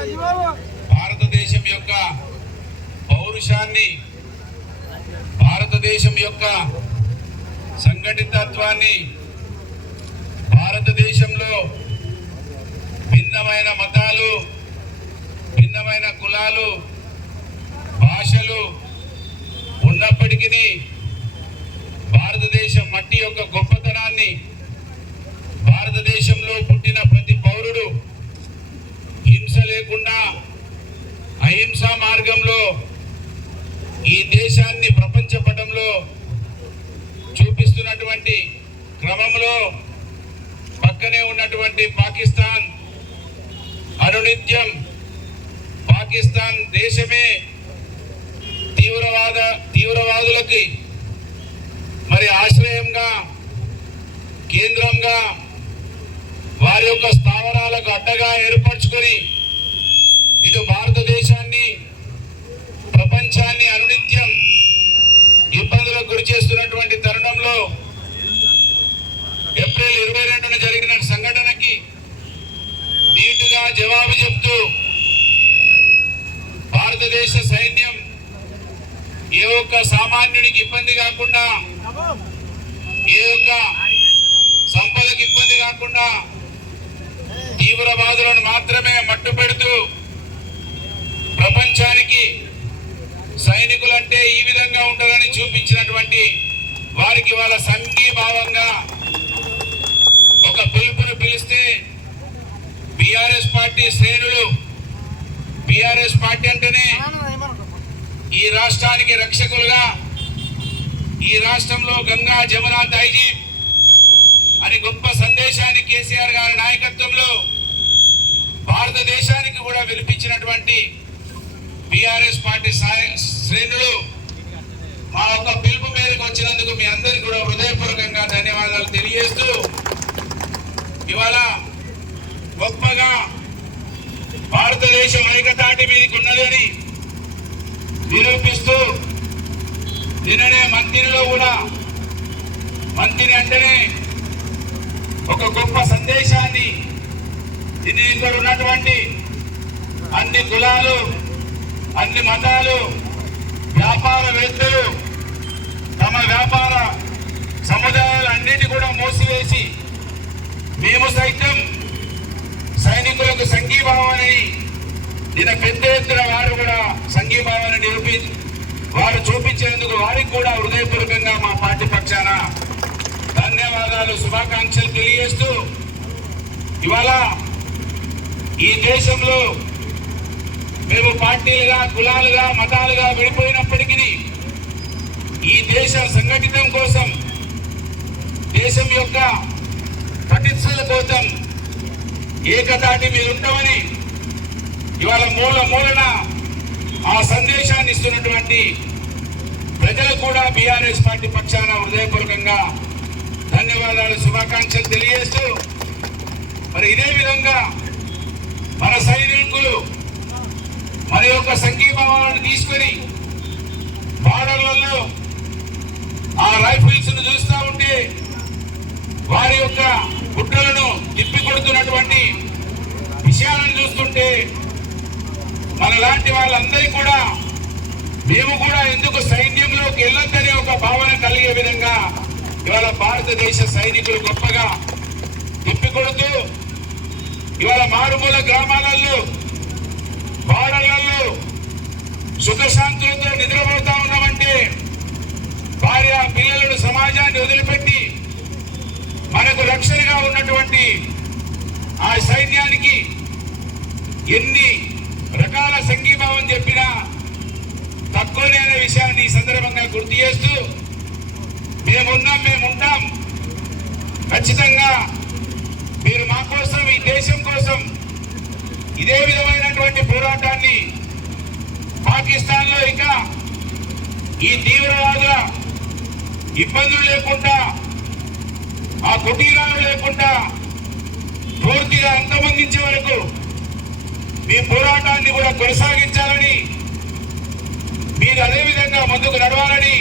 భారతదేశం యొక్క పౌరుషాన్ని భారతదేశం యొక్క సంఘటితత్వాన్ని భారతదేశంలో భిన్నమైన మతాలు భిన్నమైన కులాలు ఈ దేశాన్ని ప్రపంచ పటంలో చూపిస్తున్నటువంటి క్రమంలో పక్కనే ఉన్నటువంటి పాకిస్తాన్ అనునిత్యం పాకిస్తాన్ దేశమే తీవ్రవాద తీవ్రవాదులకి మరి ఆశ్రయంగా కేంద్రంగా వారి యొక్క స్థావర ప్రకటనకి నీటుగా జవాబు చెప్తూ భారతదేశ సైన్యం ఏ ఒక్క సామాన్యుడికి ఇబ్బంది కాకుండా ఏ ఒక్క సంపదకి ఇబ్బంది కాకుండా తీవ్రవాదులను మాత్రమే మట్టుపెడుతూ ప్రపంచానికి సైనికులంటే ఈ విధంగా ఉండాలని చూపించినటువంటి వారికి వాళ్ళ సంఘీభావంగా పిలిస్తే బీఆర్ఎస్ పార్టీ శ్రేణులు బీఆర్ఎస్ పార్టీ అంటేనే ఈ రాష్ట్రానికి రక్షకులుగా ఈ రాష్ట్రంలో గంగా జమున దైజీ అని గొప్ప సందేశాన్ని కేసీఆర్ గారి నాయకత్వంలో భారతదేశానికి కూడా వినిపించినటువంటి బిఆర్ఎస్ పార్టీ సా- శ్రేణులు మా యొక్క పిలుపు మేరకు వచ్చినందుకు మీ అందరికీ కూడా హృదయపూర్వకంగా ధన్యవాదాలు తెలియజేస్తూ ఇవాళ గొప్పగా భారతదేశం ఐకతాటి మీదకి ఉన్నదని నిరూపిస్తూ నిన్ననే మంత్రిలో కూడా మంత్రి అంటేనే ఒక గొప్ప సందేశాన్ని ఇది ఇక్కడ ఉన్నటువంటి అన్ని కులాలు అన్ని మతాలు వ్యాపారవేత్తలు తమ వ్యాపార సముదాయాలన్నిటి కూడా మూసివేసి మేము సైతం సైనికులకు సంఘీభావాన్ని నిన్న పెద్ద ఎత్తున వారు కూడా సంఘీభావాన్ని నిరూపి వారు చూపించేందుకు వారికి కూడా హృదయపూర్వకంగా మా పార్టీ పక్షాన ధన్యవాదాలు శుభాకాంక్షలు తెలియజేస్తూ ఇవాళ ఈ దేశంలో మేము పార్టీలుగా కులాలుగా మతాలుగా విడిపోయినప్పటికీ ఈ దేశ సంఘటితం కోసం దేశం యొక్క పటిష్టల కోసం ఏకతాటి మీద ఉంటామని ఇవాళ మూల మూలన ఆ సందేశాన్ని ఇస్తున్నటువంటి ప్రజలు కూడా బీఆర్ఎస్ పార్టీ పక్షాన హృదయపూర్వకంగా ధన్యవాదాలు శుభాకాంక్షలు తెలియజేస్తూ మరి ఇదే విధంగా మన సైనికులు మన యొక్క సంఘీభావాలను తీసుకొని బార్డర్లలో ఆ రైఫిల్స్ను చూస్తూ ఉంటే వారి యొక్క గుడ్డలను తిప్పి కొడుతున్నటువంటి విషయాలను చూస్తుంటే మన లాంటి వాళ్ళందరికీ కూడా మేము కూడా ఎందుకు సైన్యంలోకి వెళ్ళొద్దనే ఒక భావన కలిగే విధంగా ఇవాళ భారతదేశ సైనికులు గొప్పగా తిప్పికొడుతూ ఇవాళ మారుమూల గ్రామాలలో బాడలలో సుఖశాంతులతో నిద్రపోతా ఉన్నామంటే రక్షణగా ఉన్నటువంటి ఆ సైన్యానికి ఎన్ని రకాల సంఘీభావం చెప్పినా తక్కువనే అనే విషయాన్ని ఈ సందర్భంగా గుర్తు చేస్తూ మేమున్నాం మేము ఉంటాం ఖచ్చితంగా మీరు మా కోసం ఈ దేశం కోసం ఇదే విధమైనటువంటి పోరాటాన్ని పాకిస్తాన్లో ఇక ఈ తీవ్రవాదుల ఇబ్బందులు లేకుండా ఆ కుటీరాలు లేకుండా పూర్తిగా అంతమందించే వరకు మీ పోరాటాన్ని కూడా కొనసాగించాలని మీరు అదే విధంగా ముందుకు నడవాలని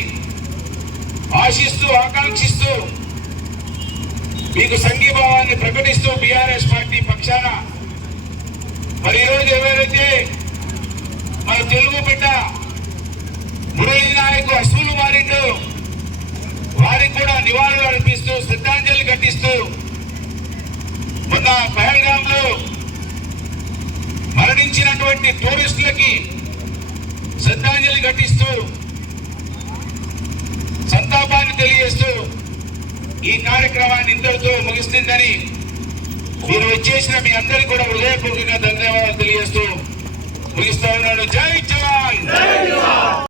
ఆశిస్తూ ఆకాంక్షిస్తూ మీకు సంఘీభావాన్ని ప్రకటిస్తూ బీఆర్ఎస్ పార్టీ పక్షాన మరి ఈరోజు ఎవరైతే మన తెలుగు బిడ్డ మురళీ నాయకు అసూలు మారిండు వారికి కూడా నివాళులు అర్పిస్తూ శ్రద్ధాంజలి మొన్న పహల్గామ్లో మరణించినటువంటి టూరిస్టులకి శ్రద్ధాంజలి ఘటిస్తూ సంతాపాన్ని తెలియజేస్తూ ఈ కార్యక్రమాన్ని ఇంతటితో ముగిస్తుందని మీరు వచ్చేసిన మీ అందరికీ కూడా హృదయపూర్వకంగా ధన్యవాదాలు తెలియజేస్తూ ముగిస్తా ఉన్నాను. జై జవాన్!